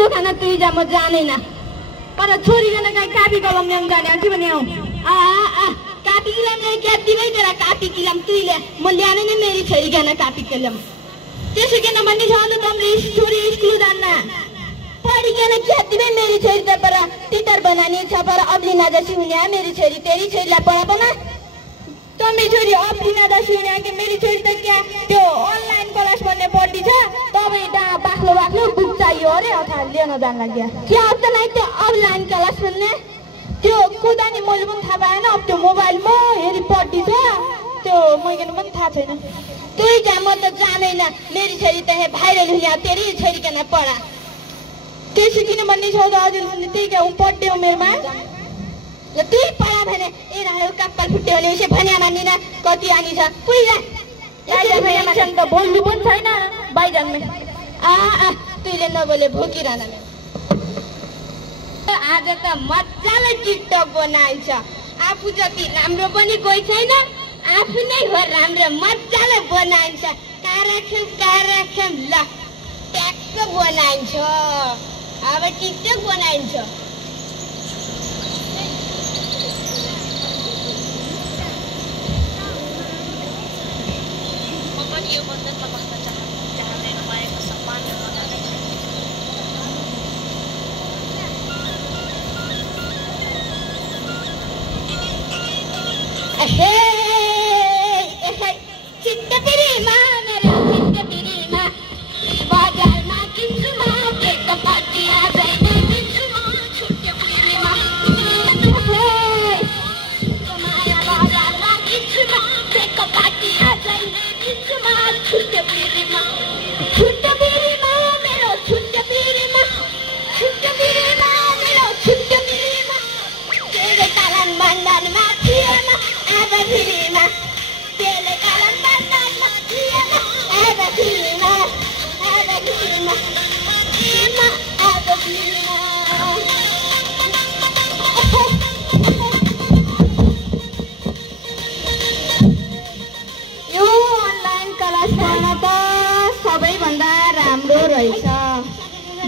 दोकान तुई जा म जानेन पर छोरी जना काई कापी कलम ल्याउन जाने आउँछु भने आऊ कापी कलम ले क्या दिबै तेरा कापी कलम तुईले म ल्याने नै मेरी छोरी गाना कापी कलम त्यसो किन भन्ने छ त तमले छोरी स्कुल जान्न पढी किन क्या दिबै मेरी छोरी त पर टीचर बनानी छ पर अब्लिना जसी हुने मेरी छोरी तेरी छोरीलाई पढापना तमी छोरी अब्लिना जसी हुने कि मेरी छोरी त क्या त्यो अनलाइन क्लास गर्ने पढ्दी छ तबै डा बाक्लो बाक्लो बुक चाहियो अरे अथवा लिन जान लाग्यो क्या त नै त्यो अनलाइन क्लास भन्ने त्यो कुदानी मैले पनि थाहा पाएन अब त्यो मोबाइलमा हेरी पढ्दी छ त्यो मैले पनि थाहा छैन तुई जा म त जानेन मेरी छोरी त हे भाइरल हुने तेरी छोरी किन पढा त्यसो किन भन्ने छ त हजुर भन्ने त्यही क्या पढ्दै हो मेरोमा ल तुई पढा भने ए रायो कपाल फुट्यो भने उसे भन्या मान्दिन कति आनी छ पुइ जा याइले भन्या मान्छन् त बोल्नु पनि छैन बाइजानमै तुईले नबोले भोकिरहन आज त मजाले टिकटक बनाइन्छ आफू जति राम्रो पनि कोही छैन आफू नै हो राम्रो मजाले बनाइन्छ कार्यक्रम ल ट्याक्क बनाइन्छ अब टिकटक बनाइन्छ म पनि यो बन्दनमा बस्न चाहन्छु मायाको सम्मान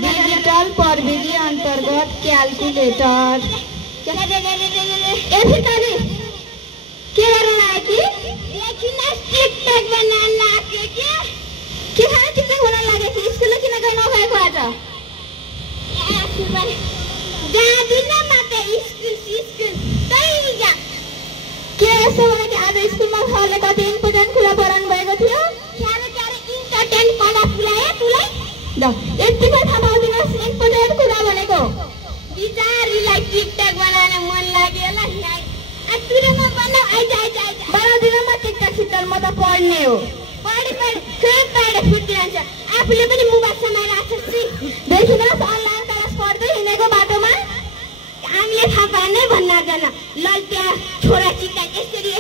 डिजिटल प्रविधि अंतर्गत कैलकुलेटर के करना है कि टिकटक बनाने लागे के खाना टिकटक बनाने लागे कि स्कूल की ना गनो खाए को आजा दादी ना माते स्कूल तई जा के ऐसे वाला के आज स्कूल में खाने का 3% खुला परान भएको थियो क्यारे इन्टरटेन पला फुलाए फुलाए द यति को थाहा दिनुहोस् 1% कुरा भनेको बिचारीलाई टिकटक बनाउन मन लाग्यो ल तुरन्त बनाऊ आइजा बनाउँदिन म टिकटक सिक्टल म त पढ्ने हो पढे फुटिरहन्छ आफूले पनि मोबाइल समाएर आछसी देखिनुहोस् अनलाइन क्लास पढ्दै हिँडेको बाटोमा हामीले थाहा पाएनै भन्न जान ल त्यहाँ छोरा चिता यसरी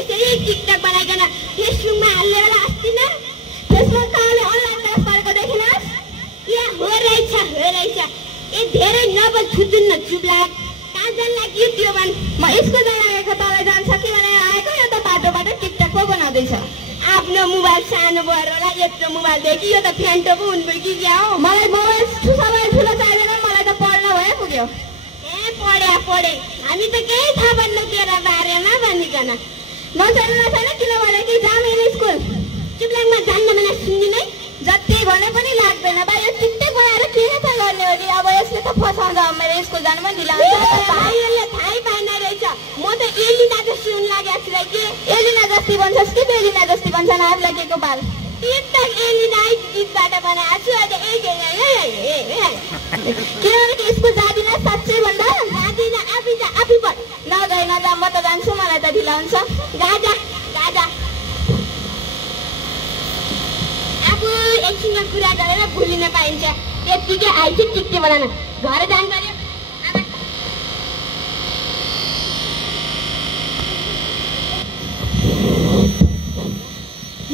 टिकटक बनाइकन फेसबुकमा हाल्ने बेला अस्ति न फेसबुक काले अनलाइन क्लास पढेको देखिनुहोस् यहाँ हो रहेछ ए धेरै नबल छुजुन्न चुप्लाक काजल लाग्यो त्यो भन म यसको जानेको तलै जान्छ कि भनेर आएको यो त बाटोबाट टिकटक पो बनाउँदैछ आफ्नो मोबाइल सानो भएर होला यत्रो मोबाइल देखि यो त फ्यान्टो पो हुनु कि क्या हो मलाई मोबाइल ठुलो चाहिँदैन मलाई त पढ्न भए पुग्यो ए पढे हामी त केही थाहा भन्नु तेरो बारेमा भनिकन नछैन किनभने कि जामेन स्कुल चुप्लाङमा जान्न भने सुन्दिनै जति भने पनि लाग्दैन बा यो टिकटक बनाएर के त गर्ने हो नि अब यसले त फसाउँछ मेरो स्कुल जानु पनि ढिला हुन्छ भाइहरूले थाहै पाएन रहेछ म त एलिना जस्तै हुन लागेको छु कि एलिना जस्तै बन्छस् कि बेलिना जस्तै बन्छन् आफूलाई के को बाल टिकटक एलिना गीतबाट बनाएको छु किनभने स्कुल जाँदिन साँच्चै भन्दा जाँदिन आफै पढ नजा म त जान्छु मलाई त ढिला हुन्छ गाजा एकछिनमा कुरा गरेर भुलिन पाइन्छ त्यतिकै आइछ टिकटक बनाउन घर जान पर्यो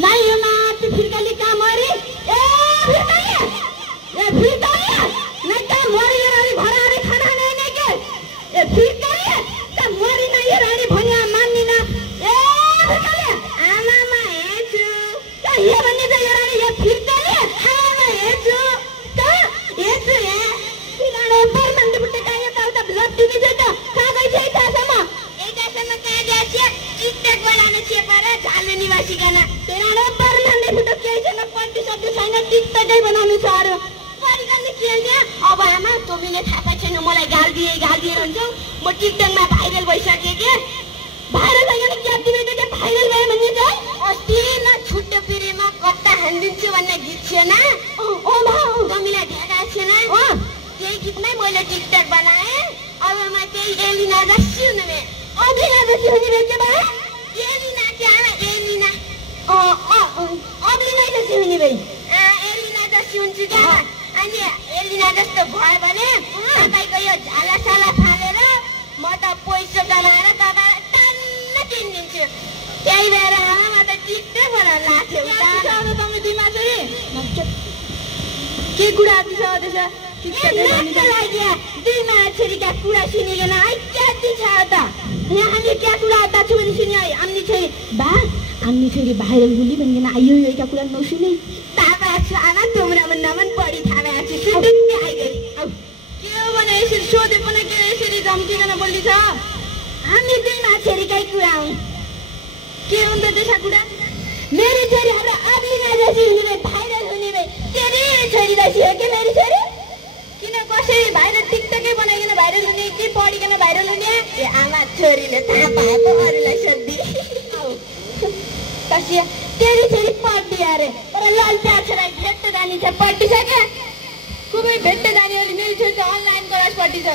नाइ यो माथि फिर्काले काम गरे फिर्काले नै त मरि रानी भरारे खाना नै के ए फिर्काले त मरि नै रानी भन्या मान्दिन ए फिर्काले आमामा हेछु त यो भन्ने त यो रानी यो फिर्काले आमामा हेछु त हेछु तिमी चाहिँ त कहाँ गइछे यतासम्म कहाँ गएछ टिकटक बनाउन छेपर झालु निवासीकन तेरा परमानले फुटो केही छैन पट्टी शब्द छैन टिकटकै बनाउनु छ अरु परिकन के अब आमा तिमीले थाहा छैन मलाई गाल दिए हुन्छौ म टिकटकमा भाइरल भइसके के भाइरल भइगयो के तिमी त भाइरल भयो भन्ने चाहिँ अस्ति न छुट्टे पिरेमा कट्टा हान्दिन्छु भन्ने गीत थियो न ओ भाउ तिमीलाई ढेका छैन त्यही गीतमै मैले टिकटक बनाए अब म त्यही एलिना जस्सी हुने भए अलिना जस्सी हुने भए के भयो एलिना के आमा एलिना अलिना जस्सी हुने भए एलिना जस्सी हुन्छु क्या अनि एलिना जस्तो भयो भने तपाईको यो झाला साला फालेर म त पैसा कमाएर तपाईलाई टन्न दिन्छु त्यही भएर आमा म त टिकटक बनाउन लाग्थ्यो उता तपाईँ दिमा चाहिँ के कुरा छ त्यसो दुईमा छोरीका कुरा सुनिकन क्या छ त यहाँ क्या कुरा आता छु भने सुनि आम्नी छोरी बा आम्नी छोरी बाहिर गुली भनिकन आयो एउटा कुरा नसुने थाहा भएको छु आमा तिम्रो नमन बढी थाहा भएको छु सुन्दै आइगयो के हो भने यसरी सोधे पनि के यसरी धम्किकन बोल्दै छ हामी दुईमा छोरीकै कुरा हुन् के हुन्छ त्यसो कुरा मेरो छोरी हाम्रो अग्लिना जसी हुने भाइरल हुने भए तेरी छोरी जसी हो कि मेरो छोरी किन कसरी भाइरल टिकटकै बनाइकन भाइरल हुने कि पढिकन भाइरल हुने ए आमा छोरीले थाहा पाएको अरूलाई सोध्दी कसिया तेरी छोरी पढ्दी अरे तर लल्चा छोरा भेट्ट जानी छ पढिसके खुबै भेट्ट जाने अलि मेरो छोरी त अनलाइन क्लास पढिछ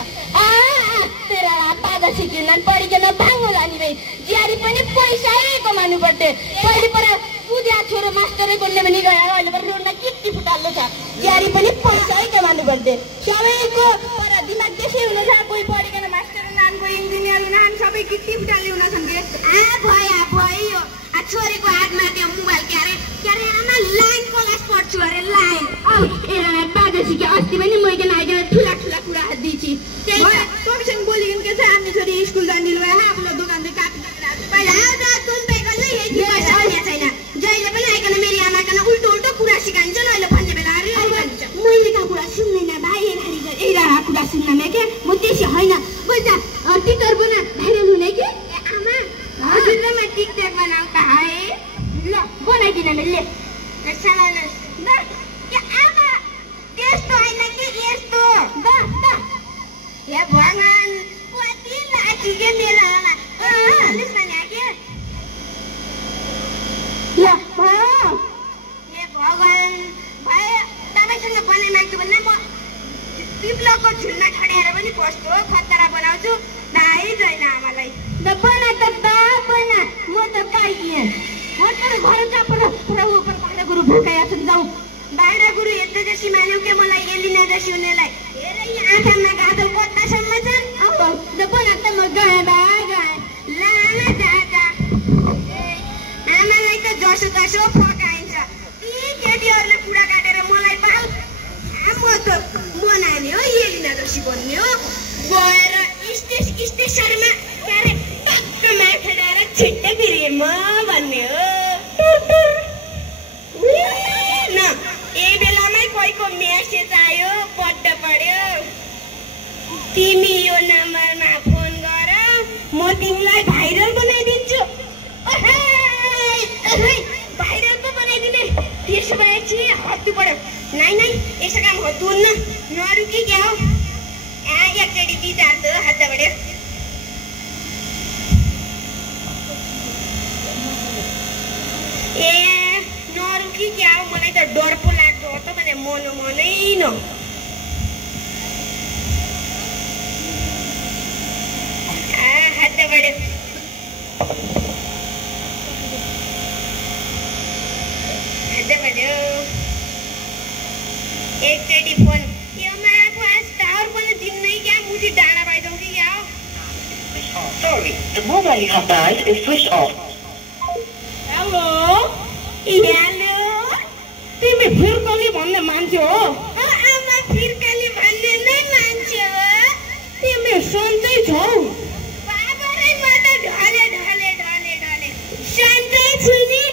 तेरा पादा सिकिन पढिकन भाङ्गो जाने भए जियारी पनि पैसै कमाउनु पर्थे पहिले पर पुद्या छोरो मास्टरै बन्ने भने गयो अहिले पर रोडमा किट्टी फुटाल्लो छ जियारी पनि पैसै कमाउनु पर्थे सबैको पर दिमाग त्यसै हुन छ कोही पढिकन मास्टर नान कोही इन्जिनियर नान सबै किट्टी फुटाल्ने हुन छन् के भयो छोरीको हातमा त्यो मोबाइल के अरे आमा लाइन क्लास पढ्छु अरे लाइन ए बाजा सिके अस्ति पनि मैले आइकन ठुला कुरा दिछि सबैसँग बोलिकन के छ हामी छोरी स्कुल जाने लु आफ्नो दोकानले कापी पहिला आउँदा तुल पे गर्नु यही पैसा आउने छैन जहिले पनि आइकन मेरो आमाकन उल्टो कुरा सिकाइन्छ न अहिले भन्ने बेला अरे भन्छ मैले त कुरा सुन्दैन भाइ एरा कुरा सुन्न के म त्यसै हैन बुझ्दा टिकटर बना भाइरल हुने के ए आमा हजुरमा टिकटक बनाउ त है ल बनाइदिन मैले ल चलाउनुस् ल के आमा त्यस्तो हैन कि यस्तो द हे भगवान कति लागी के मेरो आमा लिस भने के ल भयो हे भगवान भाइ तपाईसँग बनाइ माग्छु भन्दा म पिप्लोको झुलमा ठड्याएर पनि कस्तो खतरा बनाउँछु दाइ छैन आमालाई द बना त बना म त पाइदिए म त घर चापर पुरा ऊपर बाहिर गुरु भकाया छ जाऊ बाहिर गुरु यता जसी मान्यौ के मलाई एलिना जसी हुनेलाई हेरै आँखामा गाजल कतासम्म छन् द बना त म गए ला जा आमालाई त जसो फकाइन्छ ती केटीहरूले कुरा काटेर मलाई पाल म त बनाउने हो एलिना जसी बन्ने हो गएर स्टेसनमा क्यारे टक्क माथेर छिट्टै फिरे म भन्ने हो न ए बेलामै कोहीको मेसेज आयो पढ्न पर्यो तिमी यो नम्बरमा फोन गर म तिमीलाई भाइरल बनाइदिन्छु भाइरल त बनाइदिने त्यसो भए चाहिँ हत्तु पर्यो नाइ यसो काम हत्तुन्न नरुकी क्या हो एकचोटि विचार त हात बढ्यो ए नरुकी क्या हो मलाई त डर पो लाग्दो हो त भने मनै न हात बढ्यो एकचोटि फोन यो माको आज टावर पनि दिन्नै क्या मुठी डाँडा पाइदौ कि क्या हो Sorry, the mobile you have dialed is switched off. Hello तिमी फिर्कली भन्ने मान्छे हो आमा फिर्कली भन्ने नै मान्छे हो तिमी सन्चै छौ बाबारै म त ढले सन्चै छु नि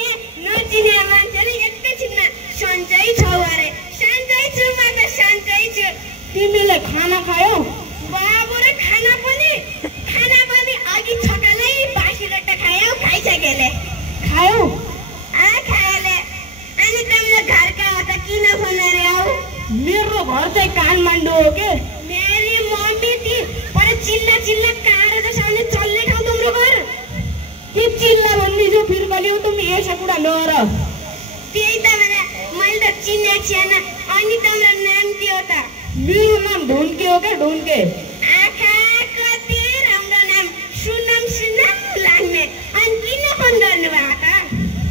ए नचिने मान्छेले एकैछिनमा सन्चै छौ अरे सन्चै छु म त सन्चै छु तिमीले खाना खायौ बाबु र खाना पनि अघि छोटालै बासी रट्टा खायो खाइसकेले खायो खाएले अनि तिम्रो घरका हो त किन फोन गर्यौ मेरो घर चाहिँ काठमाडौँ हो के मेरी मम्मी ती पर चिल्ला कार जसले चल्ने ठाउँ तिम्रो घर के चिल्ला भन्ने जो फिर कलियो तुम ऐसा कुरा नगर त्यही त मैले त चिनेको छैन अनि तिम्रो नाम के हो त मेरो नाम ढुन्के हो के ढुन्के आखा कति राम्रो नाम सुनम लाग्ने अनि किन फोन गर्नु भएको त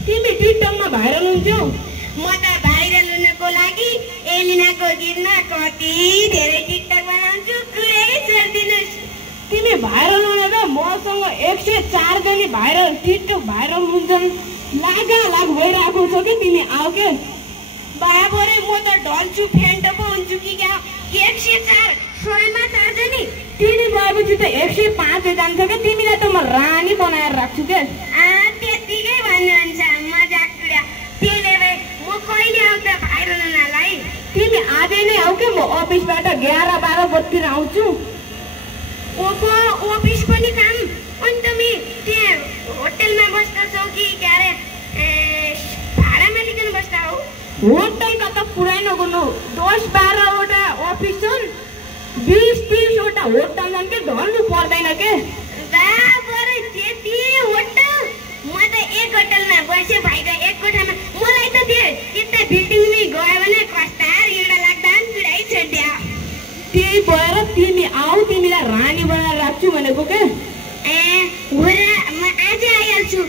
तिमी टिकटकमा भाइरल हुन्छौ म त भाइरल हुनको लागि एलिनाको गीतमा कति धेरै टिकटक बनाउँछु कुरै छोड्दिनुस् तिमी भाइरल हुने त मसँग 104 जनी भाइरल टिकटक भाइरल हुन्छन् लाग भइरहेको छ कि तिमी आऊ के बाबरे म त ढल्छु फेन्ट पो हुन्छु कि क्या 104 100मा 4 जनी तिमी बाबुजी त 105 जान्छ के तिमीलाई त म रानी बनाएर राख्छु के त्यतिकै भन्नुहुन्छ मजाक कुरा त्यसले भए म कहिले आउँछ भाइरल हुनलाई तिमी आजै नै आऊ के म अफिसबाट 11-12 बजेतिर आउँछु अफिस पनि काम अनि तिमी त्यहाँ होटलमा बस्छौ कि के अरे भाडामा लिकन बस्छौ होटलका त पुरै नगर्नु 10-12 वटा अफिस छन् 20-30 वटा होटल छन् के ढल्नु पर्दैन के बाबरे त्यति होटल म त एक होटलमा बसे भाइको एक कोठामा मलाई त त्यता बिल्डिङमै गयो भने कस्ता एउटा लाग्दा पुरै छोड्या त्यही भएर तिमी आऊ तिमीलाई रानी बनाएर राख्छु भनेको के हो र म आज आइहाल्छु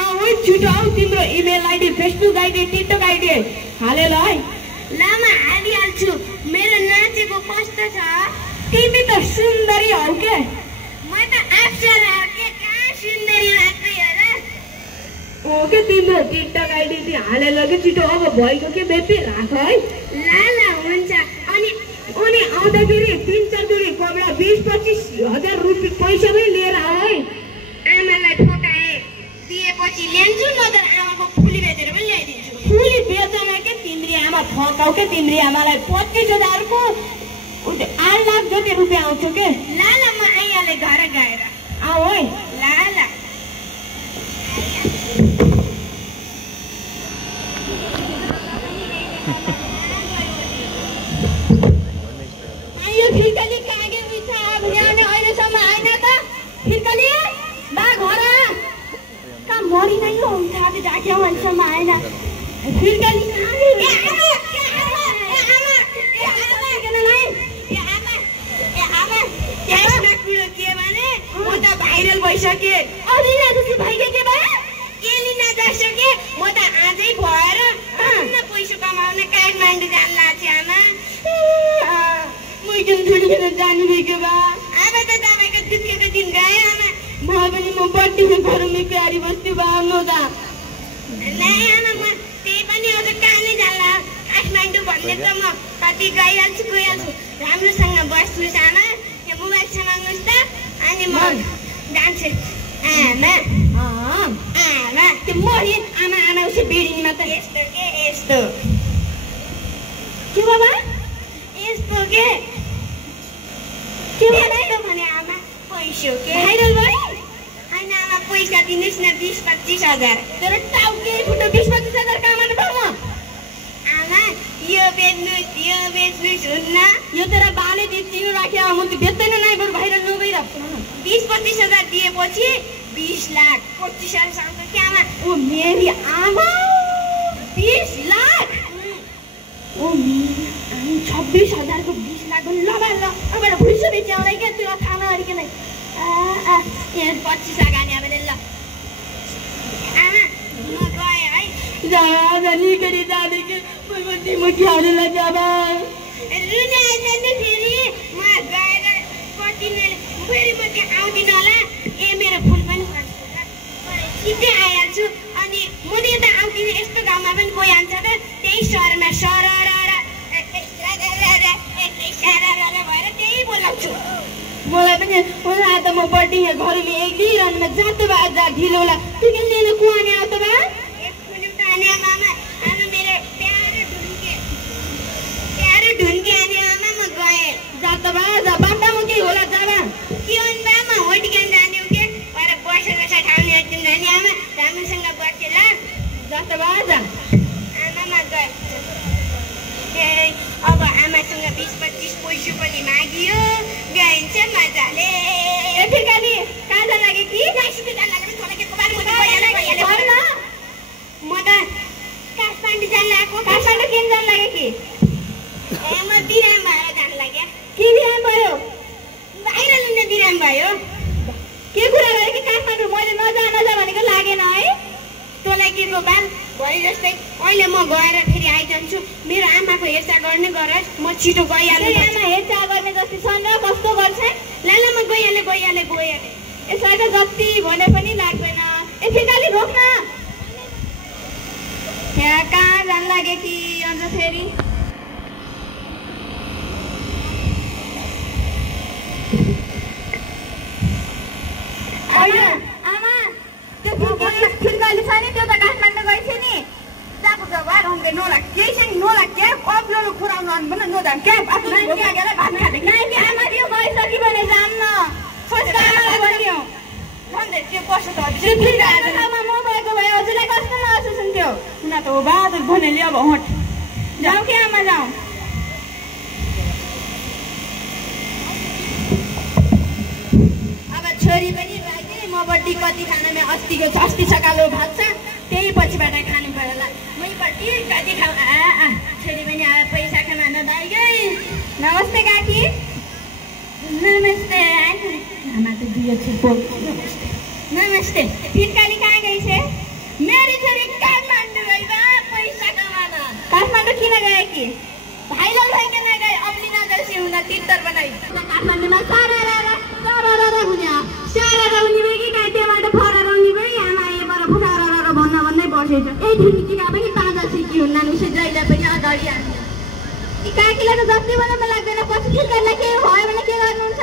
आऊ छिटो आऊ तिम्रो email ID Facebook ID TikTok ID हाले ल है ल म हालिहाल्छु मेरो नाचेको कस्तो छ तिमी त सुन्दरी हौ के म त अप्सरा हो के कहाँ सुन्दरी लाग्दै हो र ओ के तिम्रो टिकटक आइडी ती हाले ल के छिटो अब भइको के बेपी राख है ल हुन्छ अनि आउँदाखेरि 3-4 जोडी कपडा 20-25 हजार रुपियाँ पैसा पनि लिएर आऊ है आमालाई ठोकाए दिएपछि ल्यान्छु नत्र आमाको फुली बेचेर पनि ल्याइदिन्छु फुली बेचेन के तिम्री आमा फकाउ के तिम्री आमालाई 25,000 को 8 लाख जति रुपियाँ आउँछ के ल म आइहाले घर गएर आऊ है ल फिरकली कागे बिछा भ्याउने अहिलेसम्म आएन त फिरकली बा घर का मरि नै हो थाहा जाक्यो अहिलेसम्म आएन फिरकली कुरो के भने म त भाइरल भइसके अलिना जस्तो भइगे के भयो एलिना जस्तो के म त आजै भएर पैसा कमाउन काठमाडौँ जान लाग्छ आमा मुझे थोड़ी देर जाने देगा बा अब तो दवाई का दुख दिन गए आमा महाबली म बड्डी में घर में प्यारी बस्ती बा नो दा नहीं आमा म त्यही पनि अझ कहाँ जाला काठमाडौँ भन्ने त म कति गइहाल्छु राम्रोसँग बस्नुस् आमा यो मोबाइल समाउनुस् त अनि म जान्छु आमा त्यो मरि आमा उसे बिडिङमा त यस्तो के बाबा यस्तो के भने आमा पैसा के भाइरल भयो होइन आमा पैसा दिनुहोस् न 20-25 हजार तर टाउके फुटो 20-25 हजार कमाउनु पर्छ आमा यो बेच्नुहोस् हुन्न यो तेरा बाले दिन्छु राख्यो म त बेच्दैन नै बरु भाइरल नभइरहेको 20-25 हजार दिएपछि 20 लाख 25 हजार आउँछ के आमा ओ मेरी आमा 20 लाख ओ 26,000 को 20 लाख ल अब भुइसो बेच्याउलाई क्या त्यो खाना अरिकन यहाँ 25 लाख आने अब ल आमा म गएँ है जा निकरी जाने के म ख्याउले लजाबा रुने आइजन्ने फेरि म गएर कतिले फेरि म त्यहाँ आउँदिन होला ए मेरो फुल पनि छिट्टै आइहाल्छु अनि म त यता आउँदिन यस्तो गाउँमा पनि कोही आन्छ त त्यही सहरमा भएर त्यही बोलाउँछु मलाई पनि आज म बर्थडे घरले एकदिन जातो बा जा ढिलोला तिमी लिन कुआने आउँछ बा एक फुल ताने मामा आमा मेरो प्यारो ढुन्के आने आमा म गए जातो बा जा बाटा म के जस्तो भयो जा आमामा गए अब आमासँग 20-25 पैसा पनि मागियो गइन्छ मजाले फिर्काली कहाँ जान लागे कि म त काठमाडौँ जान लागेको काठमाडौँ किन जान लागे कि म बिराम भएर जान लाग्यो के बिराम भयो बाहिर लिन बिराम भयो के कुरा गरे कि काठमाडौँ मैले नजा भनेको लागेन है तँलाई के को बाल भरे जस्तै अहिले म गएर फेरि आइजान्छु मेरो आमाको हेरचाह गर्ने गरोस् म छिटो गइहाल्छु आमा हेरचाह गर्ने जति छन् र कस्तो गर्छ लाला म गइहाले यसलाई त जति भने पनि लाग्दैन फिर्काली रोक्न त्यहाँ कहाँ जान लागे कि अन्त फेरि आमा त्यो फिर्काली छ नि त्यो त काठमाडौँ गएछ नि जाको जग्गा रङ्गे नलाग केही छ नि नलाग के अप्लो खुराउनु आउनु पनि नजाम के आफ्नो लागेर भात खाँदै नाइकी आमा त्यो गइसक्यो भने जाम न छोस्दा आमाले भन्यो भन्दै त्यो कसो त ठाउँमा म भएको भए हजुरलाई कस्तो महसुस हुन्थ्यो न त हो बहादुर भनेले अब हट जाउँ कि आमा जाउँ अब छोरी पनि राखे म बड्डी कति खानामा अस्ति सकालो भात छ त्यही पछिबाट खानु पर्यो होला मैपट्टि कति खाऊ छोरी पनि अब पैसा कमाउन भइगई नमस्ते काकी नमस्ते आमा त दियो छु नमस्ते फिर्काली कहाँ गई छे मेरी छोरी काठमाडौँ गई बा पैसा कमाउन काठमाडौँ किन गए कि भाइरल भइकन गए अम्लिना जर्सी हुन तीर्तर बनाई काठमाडौँमा सारा हुने भए कि गाई त्यहाँबाट फरार हुने भए आमा यहाँबाट फुटाएर भन्नै बसेछ ए ढिङ्गिका पनि पाँच सिकी हुन्न उसै जहिले पनि अगाडि हाल्छ काकीलाई त जति भने पनि लाग्दैन पछि फिर्कालीलाई के भयो भने के गर्नुहुन्छ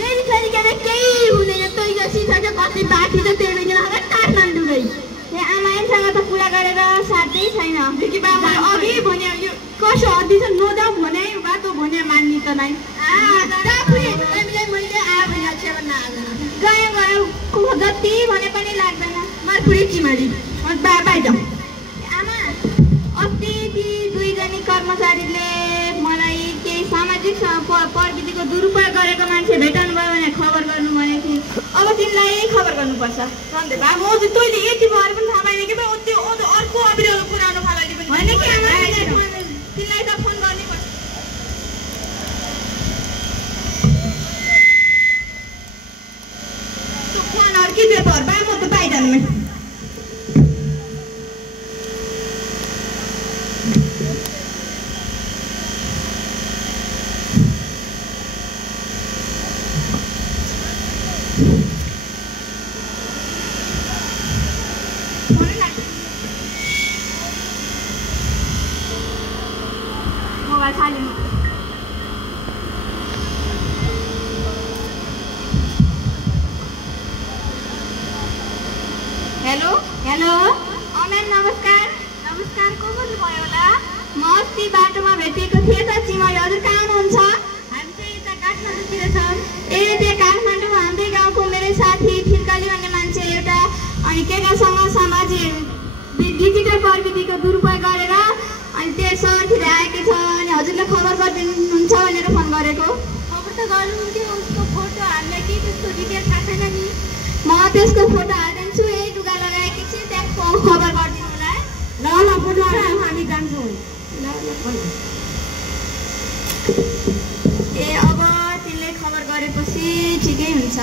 मेरी छोरी के केही हुँदैन तै जसी छ कति बाँकी छ त्यो बेला काठमाडौँ गई ए आमासँग त कुरा गरेर साध्यै छैन कि बाबा अघि भन्यो यो कसो हड्डी छ नजाऊ भने बाटो भने मान्ने त नै गयो जति भने पनि लाग्दैन मार्फुडी चिमारी बाबा जाऊ आमा अस्ति ती दुईजना कर्मचारीले मलाई केही सामाजिक प्रविधिको दुरुपयोग गरेको मान्छे भेटाउनु भयो भने खबर गर्नु भनेको थिएँ अब तिमीलाई खबर गर्नुपर्छ बा म चाहिँ तैँले यति भएर पनि थाहा पाएन कि त्यो अर्को अबिरल पुरानो खालले पनि होइन कि आमा तिमीलाई त फोन गर्नुपर्छ त्यो फोन अर्किँदै भर बा म त पाइजानु हेलो म्याम नमस्कार को बोल्नुभयो होला म अस्ति बाटोमा भेटेको थिएँ त चिमरी हजुर कहाँ हुनुहुन्छ हामी चाहिँ यता काठमाडौँतिर छौँ ए त्यहाँ काठमाडौँ हाम्रै गाउँको मेरो साथी फिर्काली भन्ने मान्छे एउटा अनि केकासँग सामाजिक डिजिटल प्रविधिको दुरुपयोग गरेर अनि त्यो सहरतिर आएको छ अनि हजुरले खबर गरिदिनुहुन्छ भनेर फोन गरेको खबर त गर्नुहुन्थ्यो उसको फोटो हामीलाई केही त्यस्तो डिटेल थाहा छैन नि म त्यसको फोटो हालिदिन्छु यही लुगा लगाएकी छु त्यहाँ खबर गरिदिनु होला ल फोटो हामी जान्छौँ ए अब तिमीले खबर गरेपछि ठिकै हुन्छ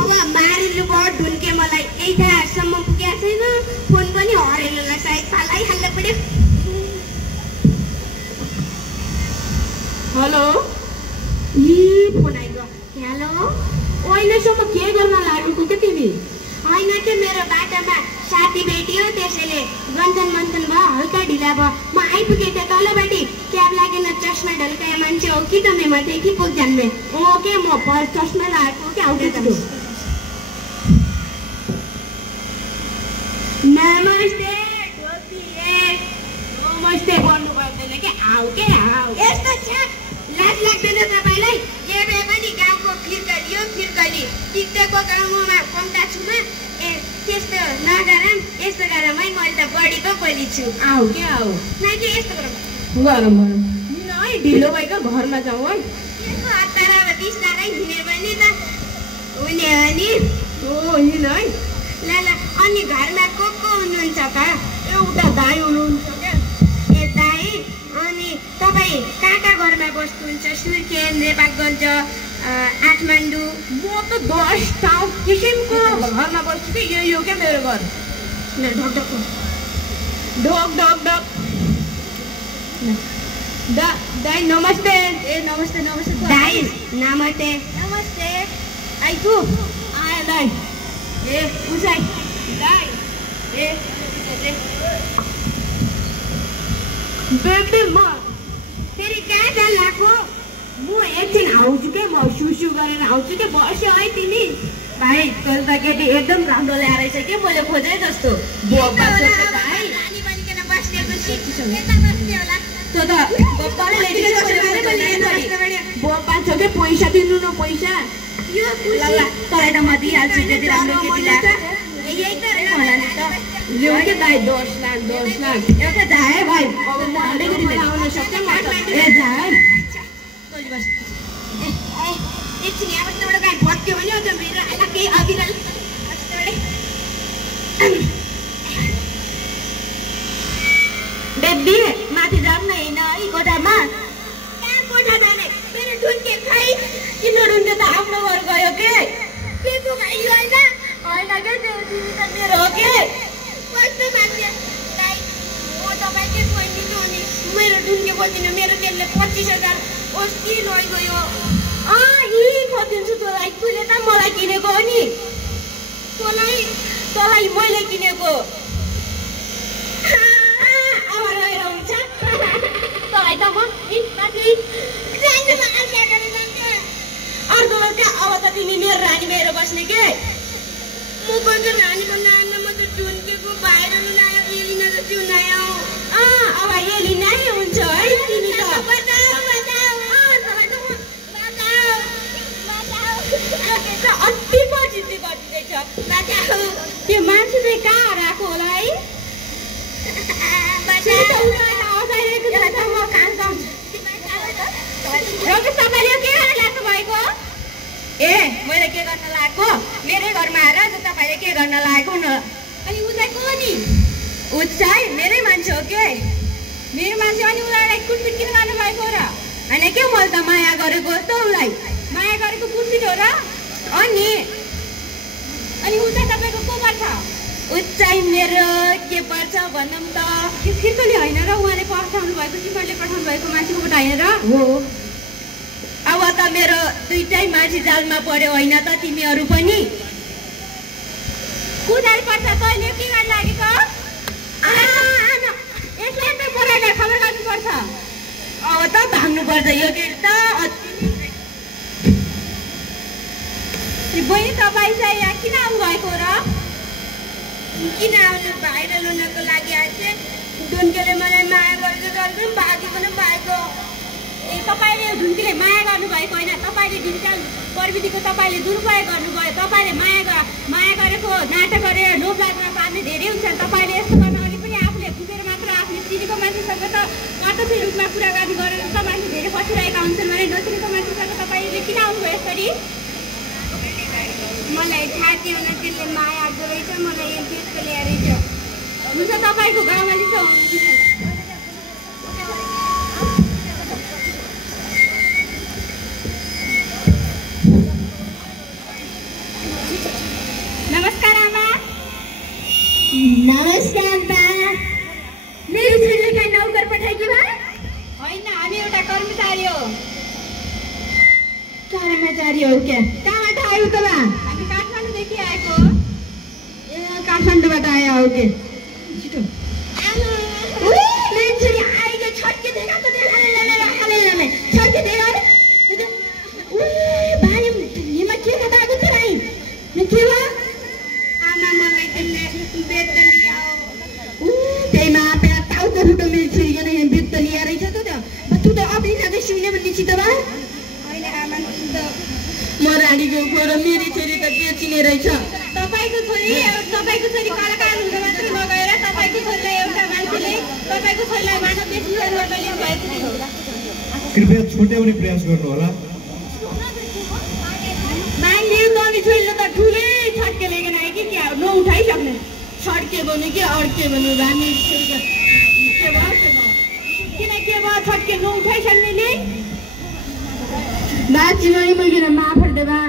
अब मारिनु भयो ढुन्के मलाई यही ठाउँसम्म पुगेको छैन फोन पनि हरेन सायद पालाइहाल्नु पर्यो हेलो फोन आइगयो हेलो अहिलेसम्म के गर्न लागेको के तिमी होइन त्यो मेरो बाटोमा साथी भेटियो त्यसैले गन्थन मन्थन भयो हल्का ढिला भयो म आइपुगेँ त्यहाँ तलबाटि क्याब लागेन चस्मा ढल्काए मान्छे हो कि त माथि कि पुग जान्ने ओके म चस्मा लगाएको कि आउँदै त नमस्ते नमस्ते भन्नु पर्दैन कि आऊ यस्तो छ लाज लाग्दैन तपाईँलाई जे भए पनि गाउँको फिर्काली हो फिर्काली टिक दुईटाको काममा कम्ता छु म ए त्यस्तो नगरम यस्तो गरम है मैले त बढीको बोली छु आऊ के आऊ माइती यस्तो गरम गरम गरम है ढिलो भएका घरमा जाउँ है यसको हतार अब बिस्तारै हिँड्यो भने त हुने हो नि ओ हिँड है ल ल अनि घरमा को हुनुहुन्छ त एउटा दाइ हुनुहुन्छ क्या ए दाइ अनि तपाईँ कहाँ घरमा बस्नुहुन्छ सुर्खेत नेपालगञ्ज काठमाडौँ म त 10 ठाउँ किसिमको घरमा बस्छु कि यही हो क्या मेरो घर ढक ढक ढक ढक ढक दाइ नमस्ते ए नमस्ते नमस्ते दाइ नमस्ते नमस्ते आइकु आए दाइ ए उसै दाइ ए बेबी म फेरि कहाँ जान लाग्यो म एकछिन आउँछु के म सुसु गरेर आउँछु के बस्यो है तिमी भाइ तल त केटी एकदम राम्रो ल्याएर रहेछ के मैले खोजे जस्तो बोपा छोएको दाइ रानी बनिकन बस्नेको सिट यता बस्ने होला त्यो त गप्पाले बोपा छ के पैसा दिनु न पैसा यो ल तलाई त म दिइहाल्छु त्यति राम्रो केटी ल्याएर यही त होला नि त ल्याउ के दाइ 10 लाख एउटा जाए भाइ अब म अलिकति आउन सक्छ म त ए जाए बस एकछिन यहाँ बस्नु एउटा गाई भट्क्यो भने अझ मेरो आला केही अभिनल बेबी माथि जाऊँ न हिँड है कोठामा कहाँ कोठा जाने मेरो ढुन्के खै तिम्रो ढुन्के त आफ्नो घर गयो के पेपो भाइ होइन होइन के तिमी त मेरो हो के कस्तो मान्छे दाइ म तपाईँकै बहिनी छु अनि मेरो ढुन्के खोजिदिनु मेरो त्यसले 25,000 अस्ति लैगयो यी खोजिदिन्छु तँलाई तैँले त मलाई किनेको हो नि तँलाई मैले किनेको अब रहेर हुन्छ तँलाई त म माथि अर्को क्या अब त तिमी मेरो रानी भएर बस्ने के म कोही रानीको नाम म त ढुन्केको बाहिर नुलायो एलिना त त्यो नयाँ अब एलिना नै हुन्छ है तिमी त अति पो जिद्दी गरिदिँदैछ त्यो मान्छे चाहिँ कहाँ राखेको होला है तपाईँले के गर्न लाग्नु भएको ए मैले के गर्न लागेको मेरै घरमा आएर तपाईँले के गर्न लागेको न अनि उदाको नि उचाइ मेरै मान्छे हो के मेरो मान्छे अनि उसलाई कुटपिट किन गर्नु भएको र होइन के मैले त माया गरेको त उसलाई माया गरेको कुटपिट हो र अनि उता तपाईँको को पर्छ उचाइ मेरो के पर्छ भनौँ त फिर्कोले होइन र उहाँले पठाउनु भएको तिमीहरूले पठाउनु भएको मान्छेकोबाट होइन र हो अब त मेरो दुईटै मान्छे जालमा पर्यो होइन त तिमीहरू पनि कुदाल पर्छ तैँले के गर्न लागेको यसलाई त बोलाएर खबर गर्नुपर्छ अब त भाग्नुपर्छ यो केटी त बहिनी तपाईँ चाहिँ यहाँ किन आउनुभएको र किन आउनु बाहिर नुनको लागि आएको ढुन्केले मलाई माया गरेको डरको भागी पनि भएको ए तपाईँले ढुन्कीले माया गर्नुभएको होइन तपाईँले डिजिटल प्रविधिको तपाईँले दुरुपयोग गर्नुभयो तपाईँले माया गरेको नाटक गरेर लोभ लाग्न पार्ने धेरै हुन्छ तपाईँले यस्तो गर्न अघि पनि आफूले खुपेर मात्र आफूले चिनेको मान्छेसँग त माटोकै रूपमा कुराकानी गरेर त मान्छे धेरै बसिरहेका हुन्छन् भने नचिनेको मान्छेसँग तपाईँले किन आउनुभयो यसरी मलाई थाहा थिएन त्यसले माया गर्दो रहेछ मलाई यो त्यसको ल्याएर हुन्छ तपाईँको गाउँमा लिन्छ नमस्कार आमा नमस्कार बा मेरो छोरीले नौकर पठाएकी भए होइन हामी एउटा कर्मचारी हो कर्मचारी हो क्या कहाँबाट आयो त बा हामी काठमाडौँदेखि आएको ए काठमाडौँबाट आयो हो के छिटो मेरो छोरी आइले छड्के देगा त हालेलमे छड्के देगा भाइ हिमा के बताएको छ राई के भयो आमा मलाई त्यसले बेत ल्याओ त्यहीमा पेट टाउको फुटो मेरो छोरीको नै बेत लिएर रहेछ त त्यो तू त अपनी नजर सुन्ने भन्ने चित बा होइन मैले आमा म रानीको छोरो मेरी छोरी त बेचिने रहेछ। तपाईँको छोरी कलाकार हुन मात्र नगएर तपाईँको छोरीलाई एउटा मान्छेले तपाईँको छोरीलाई मानव बेचिसकेर लिनुभएको थियो। कृपया छुट्याउने प्रयास गर्नुहोला। मान्छे तमी छोरीले त ठुलै छड्के लिएर आयो कि क्या नउठाइसक्ने छड्के भन्यो कि अड्के भन्यो हामी छोरीको के भयो किन के भयो छड्के नउठाइसक्नेले बाँचिनै पुगेर माफर देवा